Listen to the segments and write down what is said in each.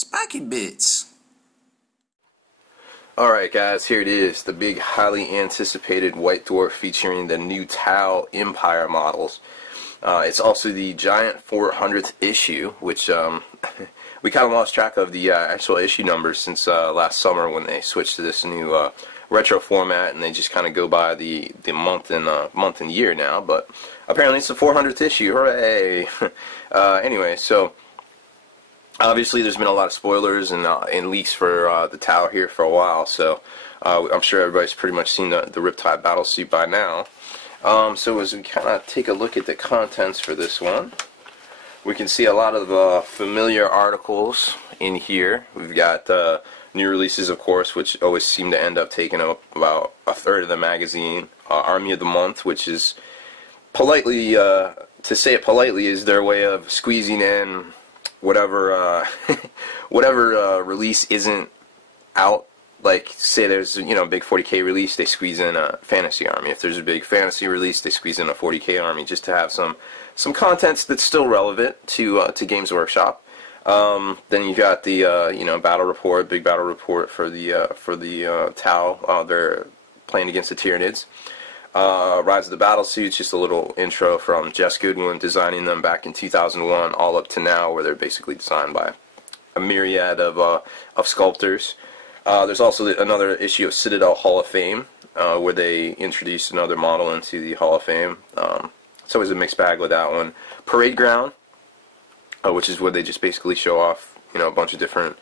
Spiky Bits. Alright guys, here it is, the big highly anticipated White Dwarf featuring the new Tau Empire models. It's also the giant 400th issue, which we kind of lost track of the actual issue numbers since last summer when they switched to this new retro format, and they just kind of go by the month and year now. But apparently it's the 400th issue. Hooray! Anyway, so obviously there's been a lot of spoilers and leaks for the Tau here for a while, so I'm sure everybody's pretty much seen the Riptide battlesuit by now. So as we kind of take a look at the contents for this one, we can see a lot of familiar articles in here. We've got new releases, of course, which always seem to end up taking up about a third of the magazine. Army of the Month, which is politely, to say it politely, is their way of squeezing in whatever whatever release isn't out. Like, say there's a big 40K release, they squeeze in a fantasy army. If there's a big fantasy release, they squeeze in a 40K army just to have some contents that's still relevant to Games Workshop. Then you got the battle report, big battle report for the Tau. They're playing against the Tyranids. Rise of the Battlesuits, just a little intro from Jess Goodwin designing them back in 2001, all up to now, where they're basically designed by a myriad of sculptors. There's also another issue of Citadel Hall of Fame, where they introduced another model into the Hall of Fame. It's always a mixed bag with that one. Parade Ground, which is where they just basically show off a bunch of different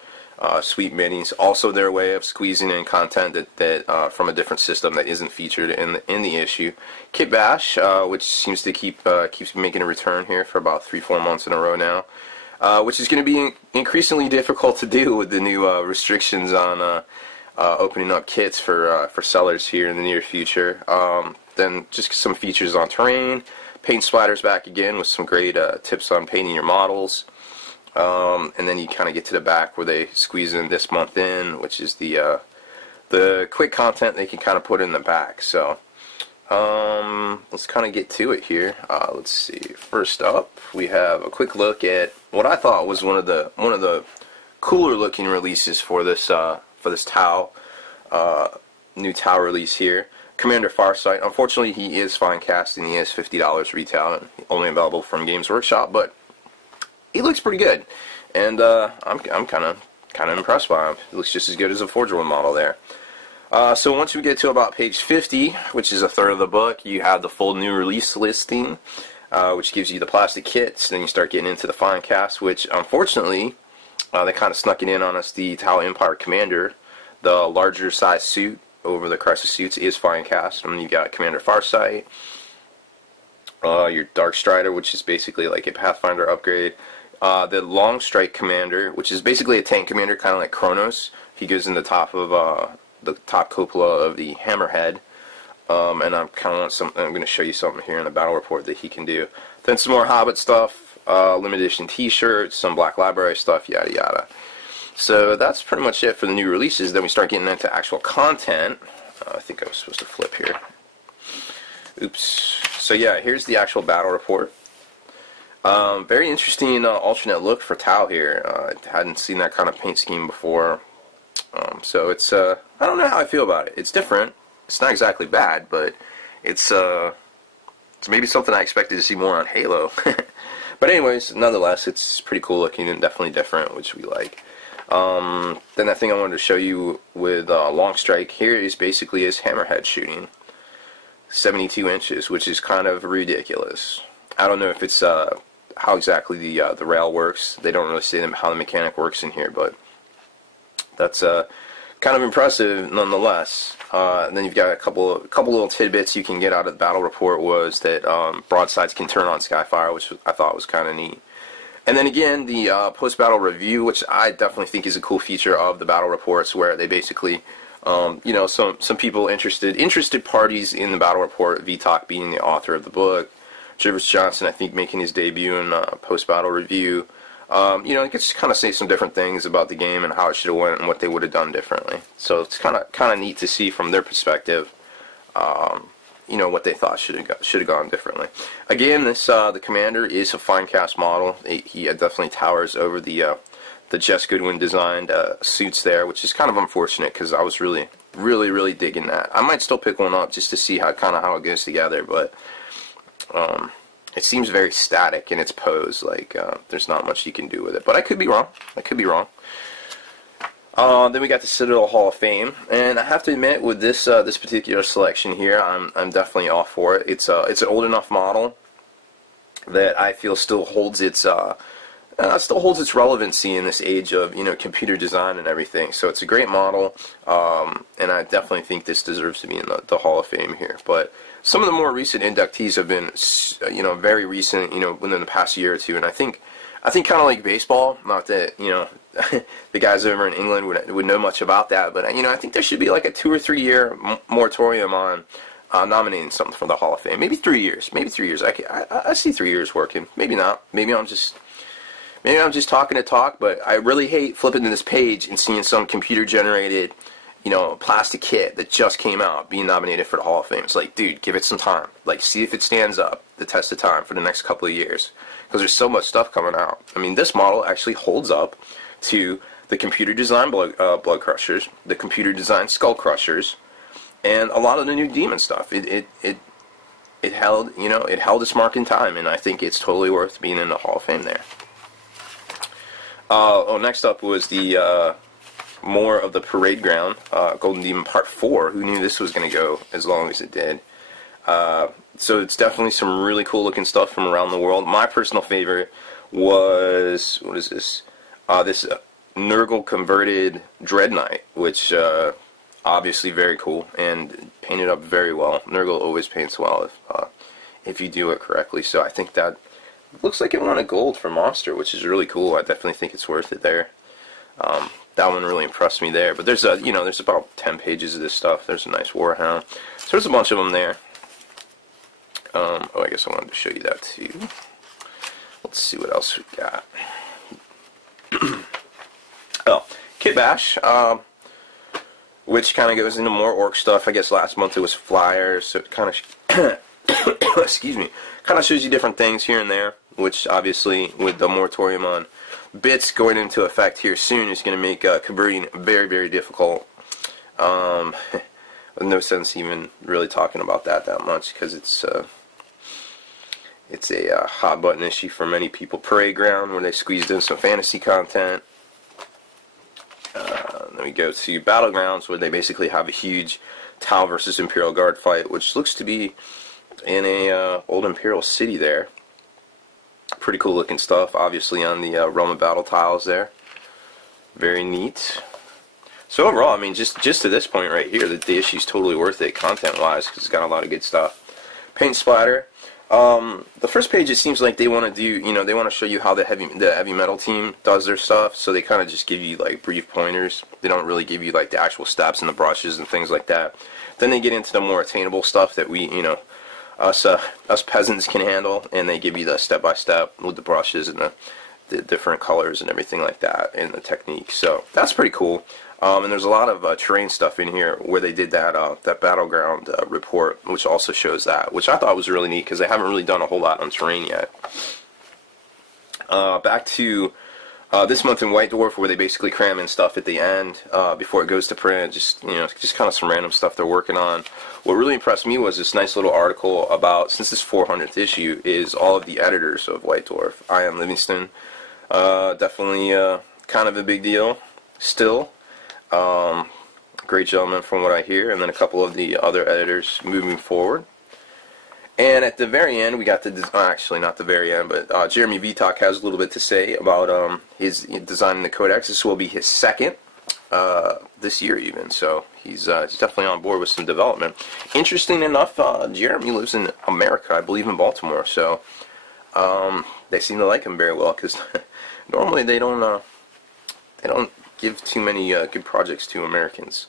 sweet minis. Also their way of squeezing in content that from a different system that isn't featured in the issue. Kit Bash, which seems to keeps making a return here for about 3-4 months in a row now. Which is going to be increasingly difficult to do with the new restrictions on opening up kits for sellers here in the near future. Then just some features on terrain. Paint Splatters back again with some great tips on painting your models. And then you kind of get to the back where they squeeze in This Month In, which is the quick content they can kind of put in the back. So let's kind of get to it here. Let's see. First up, we have a quick look at what I thought was one of the cooler looking releases for this Tau new Tau release here. Commander Farsight. Unfortunately, he is fine cast and he is $50 retail, and only available from Games Workshop, but he looks pretty good, and I'm kind of impressed by him. He looks just as good as a Forge World model there. So once we get to about page 50, which is a third of the book, you have the full new release listing, which gives you the plastic kits. Then you start getting into the fine cast, which unfortunately they kind of snuck it in on us. The Tau Empire Commander, the larger size suit over the Crisis suits, is fine cast. And then you got Commander Farsight, your Dark Strider, which is basically like a Pathfinder upgrade. The Long Strike Commander, which is basically a tank commander, kind of like Kronos. He goes in the top of the top cupola of the Hammerhead, and I'm going to show you something here in the battle report that he can do. Then some more Hobbit stuff, limited edition T-shirts, some Black Library stuff, yada yada. So that's pretty much it for the new releases. Then we start getting into actual content. I think I was supposed to flip here. Oops. So yeah, here's the actual battle report. Very interesting alternate look for Tau here. I hadn't seen that kind of paint scheme before. So it's I don't know how I feel about it. It's different. It's not exactly bad, but it's maybe something I expected to see more on Halo. But anyways, nonetheless, it's pretty cool looking and definitely different, which we like. Then that thing I wanted to show you with Long Strike here is basically his Hammerhead shooting. 72 inches, which is kind of ridiculous. I don't know if it's how exactly the rail works. They don't really say how the mechanic works in here, but that's kind of impressive nonetheless. And then you've got a couple little tidbits you can get out of the battle report, was that broadsides can turn on Skyfire, which I thought was kind of neat. And then again, the post-battle review, which I definitely think is a cool feature of the battle reports, where they basically, some people interested parties in the battle report, VTOC being the author of the book, Jervis Johnson, I think, making his debut in post-battle review. It gets to kind of say some different things about the game and how it should have went and what they would have done differently. So it's kind of neat to see from their perspective, what they thought should have gone differently. Again, this the Commander is a fine cast model. He definitely towers over the Jess Goodwin designed suits there, which is kind of unfortunate because I was really digging that. I might still pick one up just to see how it goes together, but it seems very static in its pose. Like there's not much you can do with it, but I could be wrong. Then we got the Citadel Hall of Fame, and I have to admit, with this this particular selection here, I'm definitely all for it. It's an old enough model that I feel still holds its relevancy in this age of computer design and everything. So it's a great model, and I definitely think this deserves to be in the Hall of Fame here. But some of the more recent inductees have been very recent, within the past year or two, and I think kind of like baseball. Not that the guys over in England would know much about that, but I think there should be like a 2 or 3 year moratorium on nominating something for the Hall of Fame. Maybe 3 years. I see 3 years working. Maybe not. Maybe I'm just talking to talk. But I really hate flipping to this page and seeing some computer generated plastic kit that just came out being nominated for the Hall of Fame. It's like, dude, give it some time. Like, see if it stands up the test of time for the next couple of years. Because there's so much stuff coming out. I mean, this model actually holds up to the computer design blood crushers, the computer design skull crushers, and a lot of the new demon stuff. It held its mark in time, and I think it's totally worth being in the Hall of Fame there. Next up was the more of the Parade Ground, Golden Demon Part 4. Who knew this was going to go as long as it did? So it's definitely some really cool looking stuff from around the world. My personal favorite was, what is this? This Nurgle converted Dread Knight, which obviously very cool and painted up very well. Nurgle always paints well if you do it correctly. So I think that looks like it won a gold for Monster, which is really cool. I definitely think it's worth it there. That one really impressed me there. But there's there's about 10 pages of this stuff. There's a nice Warhound. So there's a bunch of them there. I guess I wanted to show you that too. Let's see what else we got. Kit Bash, which kind of goes into more orc stuff. I guess last month it was flyers, so it kind of excuse me, kind of shows you different things here and there, which obviously with the moratorium on bits going into effect here soon is going to make converting very difficult. No sense even really talking about that much, because it's a hot button issue for many people. Parade Ground, where they squeezed in some fantasy content. Then we go to Battlegrounds, where they basically have a huge Tau versus Imperial Guard fight, which looks to be in a old Imperial city there. Pretty cool looking stuff, obviously on the Realm of Battle tiles there. Very neat. So overall, I mean, just to this point right here, the issue's totally worth it content-wise, because it's got a lot of good stuff. Paint splatter. The first page, it seems like they want to do, they want to show you how the heavy metal team does their stuff, so they kind of just give you like brief pointers. They don't really give you like the actual steps and the brushes and things like that. Then they get into the more attainable stuff that we, us peasants can handle, and they give you the step-by-step with the brushes and the different colors and everything like that, and the technique. So that's pretty cool. And there's a lot of terrain stuff in here where they did that Battleground report, which also shows that, which I thought was really neat because they haven't really done a whole lot on terrain yet. Back to this month in White Dwarf, where they basically cram in stuff at the end before it goes to print. Just kind of some random stuff they're working on. What really impressed me was this nice little article about, since this 400th issue, is all of the editors of White Dwarf. Ian Livingston, definitely kind of a big deal still. Great gentleman from what I hear, and then a couple of the other editors moving forward. And at the very end, we got actually not the very end, but Jeremy Vitak has a little bit to say about his designing the codex. This will be his second this year even, so he's definitely on board with some development. Interesting enough, Jeremy lives in America, I believe in Baltimore, so they seem to like him very well, because normally they don't give too many good projects to Americans.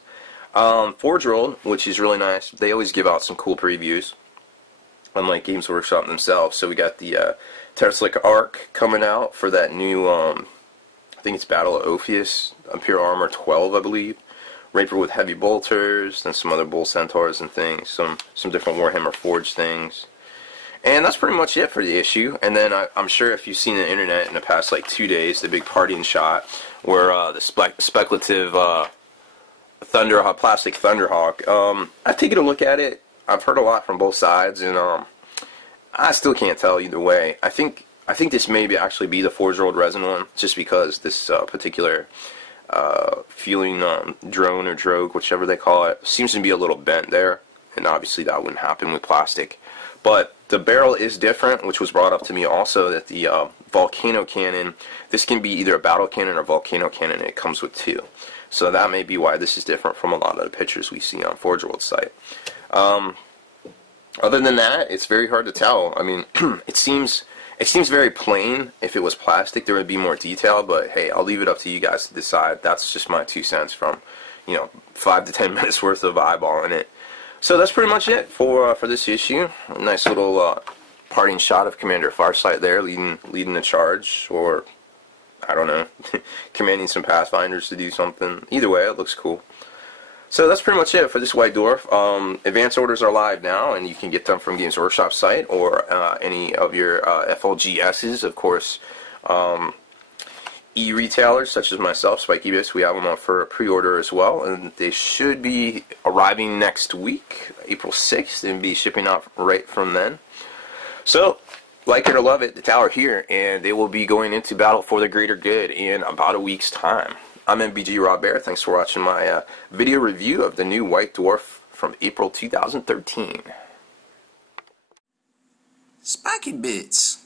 Forge World, which is really nice. They always give out some cool previews, unlike Games Workshop themselves. So we got the Terslick Arc coming out for that new, I think it's Battle of Ophius, Imperial Armor 12, I believe. Raper with heavy bolters, then some other bull centaurs and things, some different Warhammer Forge things. And that's pretty much it for the issue. And then I'm sure if you've seen the internet in the past like 2 days, the big partying shot where the speculative plastic Thunderhawk. I've taken a look at it. I've heard a lot from both sides, and I still can't tell either way. I think this may actually be the Forge-rolled resin one, just because this particular fueling drone or drogue, whichever they call it, seems to be a little bent there, and obviously that wouldn't happen with plastic. But the barrel is different, which was brought up to me also, that the volcano cannon, this can be either a battle cannon or volcano cannon, and it comes with two. So that may be why this is different from a lot of the pictures we see on Forge World's site. Other than that, it's very hard to tell. I mean, it seems very plain. If it was plastic, there would be more detail, but hey, I'll leave it up to you guys to decide. That's just my 2 cents from, 5 to 10 minutes worth of eyeballing it. So that's pretty much it for this issue. A nice little parting shot of Commander Farsight there, leading the charge, or I don't know, commanding some Pathfinders to do something. Either way, it looks cool. So that's pretty much it for this White Dwarf. Advance orders are live now, and you can get them from Games Workshop site or any of your FLGSs, of course. E-retailers such as myself, Spiky Bits, we have them up for pre-order as well, and they should be arriving next week, April 6th, and be shipping out right from then. So, like it or love it, the Tower here, and they will be going into battle for the greater good in about a week's time. I'm MBG Rob Bear. Thanks for watching my video review of the new White Dwarf from April 2013. Spiky Bits.